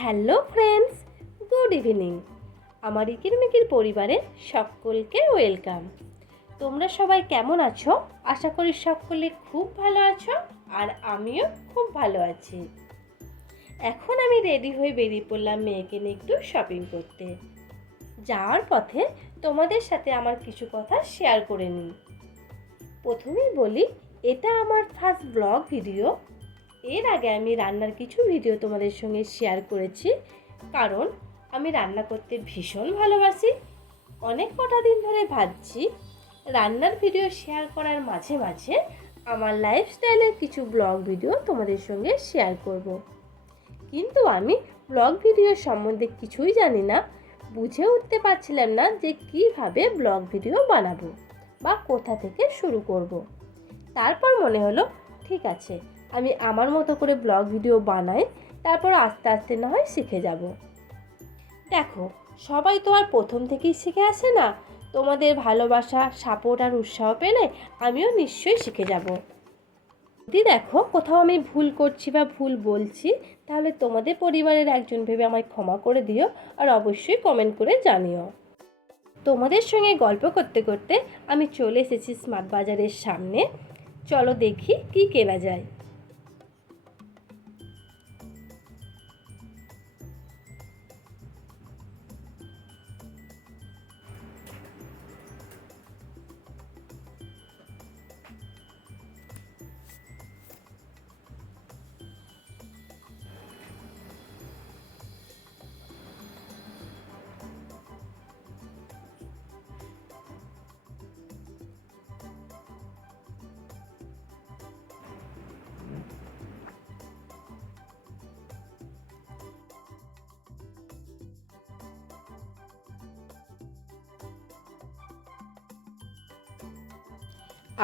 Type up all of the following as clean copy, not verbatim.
Hello friends, good evening. আমার ইকিরমিকির পরিবারে সকলকে ওয়েলকাম। তোমরা সবাই কেমন আছো? আশা করি সকলে খুব ভালো আছো, আর আমিও খুব ভালো আছি। এখন আমি রেডি হয়ে বেরিয়ে পড়লাম মেয়েকে নিয়ে একটু শপিং করতে। যাওয়ার পথে তোমাদের সাথে আমার কিছু কথা শেয়ার করে নিই। প্রথমেই বলি, এটা আমার ফার্স্ট ব্লগ ভিডিও। এর আগে আমি রান্নার কিছু ভিডিও তোমাদের সঙ্গে শেয়ার করেছি, কারণ আমি রান্না করতে ভীষণ ভালোবাসি। অনেক কটা দিন ধরে ভাবছি রান্নার ভিডিও শেয়ার করার মাঝে মাঝে আমার লাইফস্টাইলের কিছু ব্লগ ভিডিও তোমাদের সঙ্গে শেয়ার করব। কিন্তু আমি ব্লগ ভিডিও সম্বন্ধে কিছুই জানি না, বুঝে উঠতে পারছিলাম না যে কিভাবে ব্লগ ভিডিও বানাবো বা কোথা থেকে শুরু করব। তারপর মনে হলো ঠিক আছে, আমি আমার মতো করে ব্লগ ভিডিও বানাই, তারপর আস্তে আস্তে না হয় শিখে যাব। দেখো, সবাই তো আর প্রথম থেকেই শিখে আসে না। তোমাদের ভালোবাসা, সাপোর্ট আর উৎসাহ পেলে আমিও নিশ্চয়ই শিখে যাব। যদি দেখো কোথাও আমি ভুল করছি বা ভুল বলছি, তাহলে তোমাদের পরিবারের একজন ভেবে আমায় ক্ষমা করে দিও, আর অবশ্যই কমেন্ট করে জানিও। তোমাদের সঙ্গে গল্প করতে করতে আমি চলে এসেছি স্মার্ট বাজারের সামনে। চলো দেখি কি কেনা যায়।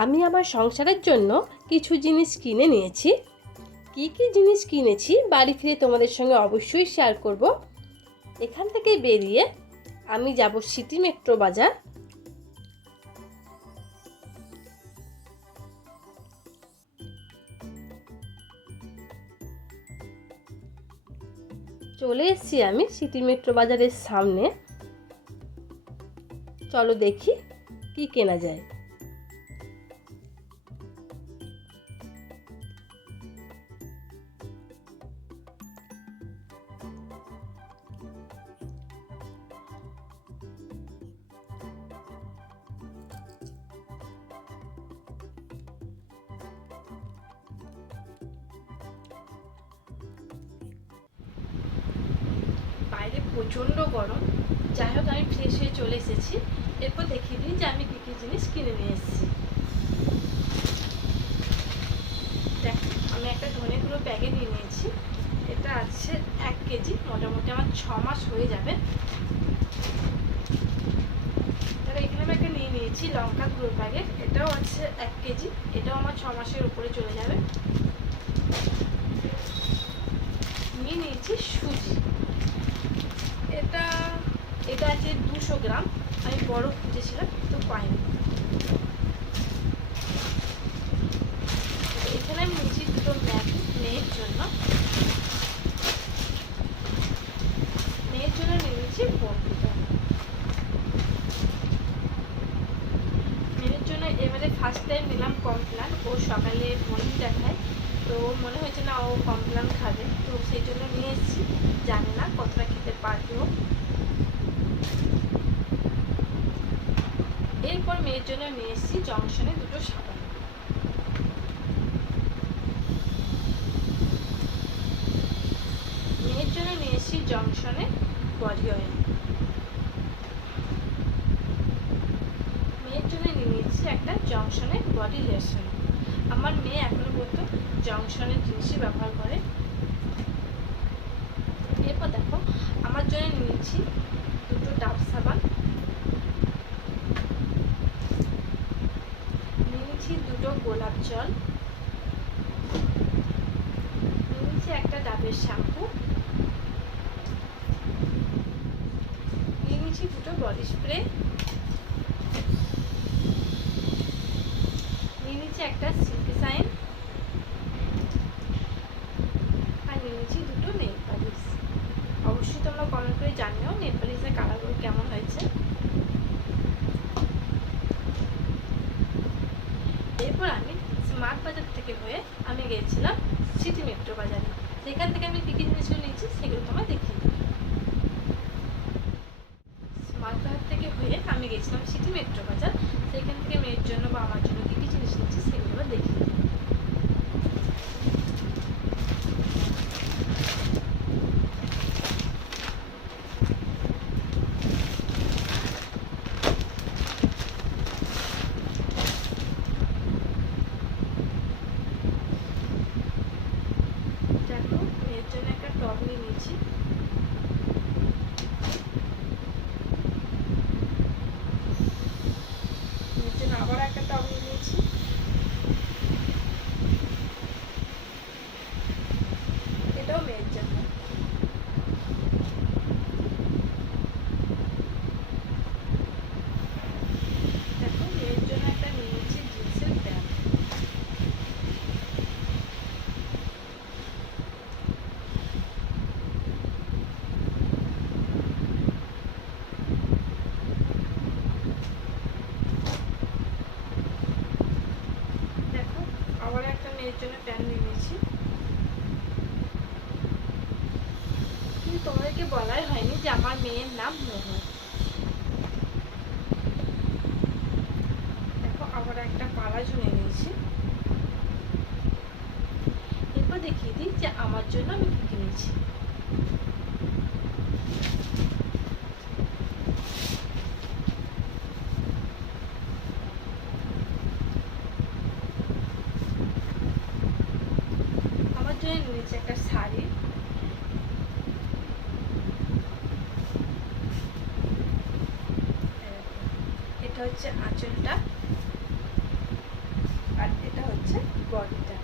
আমি আমার সংসারের জন্য কিছু জিনিস কিনে নিয়েছি। কি কি জিনিস কিনেছি বাড়ি ফিরে তোমাদের সঙ্গে অবশ্যই শেয়ার করব। এখান থেকে বেরিয়ে আমি যাব সিটি মেট্রো বাজার। চলে এসেছি আমি সিটি মেট্রো বাজারের সামনে। চলো দেখি কি কেনা যায়। বাইরে প্রচণ্ড গরম, যাই হোক আমি ফ্রেশ হয়ে চলে এসেছি। এরপর দেখিয়ে দিই যে আমি কী কী জিনিস কিনে নিয়ে এসেছি। দেখ, আমি একটা ধনে গুঁড়ো প্যাকেট নিয়ে নিয়েছি। এটা আছে 1 কেজি, মোটামুটি আমার 6 মাস হয়ে যাবে। তাহলে এখানে আমি একটা নিয়ে নিয়েছি লঙ্কা গুঁড়ো প্যাকেট, এটাও আছে 1 কেজি, এটাও আমার 6 মাসের উপরে চলে যাবে। নিয়ে নিয়েছি সুজি, এটা এটা আছে 200 গ্রাম। আমি বড় খুঁজেছিলাম তো পাইনি। এখানে আমি নিয়েছি দুটো ম্যাগি মেয়ের জন্য নিয়েছি বন্ধুটা মেয়ের জন্য। এবারে ফার্স্ট টাইম নিলাম কমপ্লান। ও সকালে মর্নিং দেখায়, তো মনে হয়েছে না ও কমপ্লান খাবে, তো সেই জন্য নিয়ে এসেছি। জানি না কতটা খেতে পারবে ও। এরপর মেয়ের জন্য নিয়ে এসেছি জংশনে দুটো সাবান। মেয়ের জন্য নিয়ে এসেছি জংশনে বডি অয়েল। মেয়ের জন্য নিয়ে নিয়েছি একটা জংশনে বডি লোশন। আমার মেয়ে এখনো পর্যন্ত জংশনের জিনিসই ব্যবহার করে। এরপর দেখো, আমার জন্য নিয়েছি দুটো ডাব সাবান, নিয়েছি দুটো গোলাপ জল, নিয়েছি একটা ডাবের শ্যাম্পু, নিয়েছি দুটো বডি স্প্রে, নিয়েছি একটা সিল্কি শাইন, আর নিয়েছি দুটো নেল পালিশ। গিয়েছিলাম সিটি মেট্রো বাজারে। সেখান থেকে আমি কী কী জিনিসগুলো নিয়েছি সেগুলো তোমায় দেখিয়ে দিই। মালদাহাট থেকে হয়ে আমি গেছিলাম সিটি মেট্রো বাজার। সেখান থেকে মেয়ের জন্য বা আমার জন্য কী কী জিনিস নিচ্ছি সেগুলো দেখিয়ে দিই। দেখো মেয়ের জন্য একটা টপ নিয়ে নিয়েছি। মেয়ের জন্য আবার একটা টপ নিয়ে নিয়েছি। এটাও মেয়ের জন্য। দেখো মেয়ের জন্য একটা নিয়েছি জিন্সের প্যান্ট। দেখো আবার একটা মেয়ের জন্য প্যান্ট নিয়ে নিয়েছি। কিন্তু তোমাদেরকে বলাই হয়নি যে আমার মেয়ের নাম মোহর। দেখো আবার একটা পালাজো নিয়ে নিয়েছি। এরপর দেখিয়ে দিই যে আমার জন্য আমি কি কিনেছি। আমার জন্য নিয়েছি একটা শাড়ি। এটা হচ্ছে আঁচলটা আর এটা হচ্ছে বডিটা।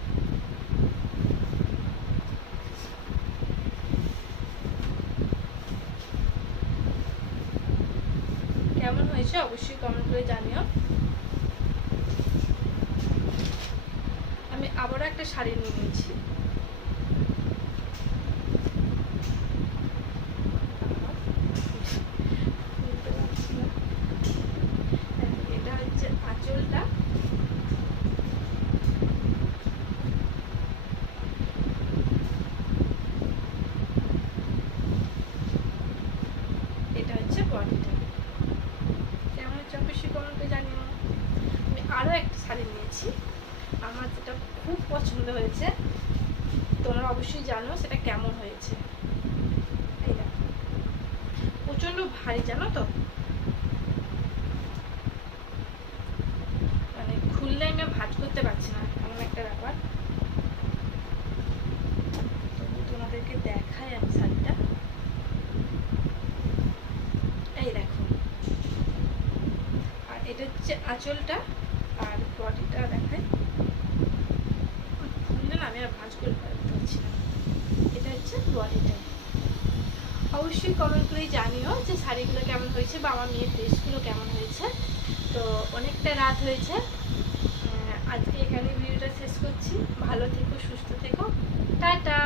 কেমন হয়েছে অবশ্যই কমেন্ট করে জানিও। আমি আবারও একটা শাড়ি নিয়ে নিয়েছি। এটা হচ্ছে আঁচলটা। এটা হচ্ছে বডিটা। কেমন হচ্ছে অবশ্যই কমেন্ট করে জানিও। আমি আরও একটা শাড়ি নিয়েছি, আমার যেটা খুব পছন্দ হয়েছে। তোমরা অবশ্যই জানো সেটা কেমন হয়েছে। এই দেখো প্রচণ্ড ভারী, জানো তো, মানে খুললে আমি ভাঁজ করতে পারছি না, এমন একটা ব্যাপার। তবু তোমাদেরকে দেখাই আমি শাড়িটা। এই দেখো, আর এটা হচ্ছে আঁচলটা আর বডিটা দেখাই। খুললে না আমি আর ভাঁজ করতে পারছি না। এটা হচ্ছে বডিটা। অবশ্যই কমেন্ট করে জানিও যে শাড়িগুলো কেমন হয়েছে বা আমার মেয়ের ড্রেসগুলো কেমন হয়েছে। তো অনেকটা রাত হয়েছে, আজকে এখানে ভিডিওটা শেষ করছি। ভালো থেকো, সুস্থ থেকো, টাটা।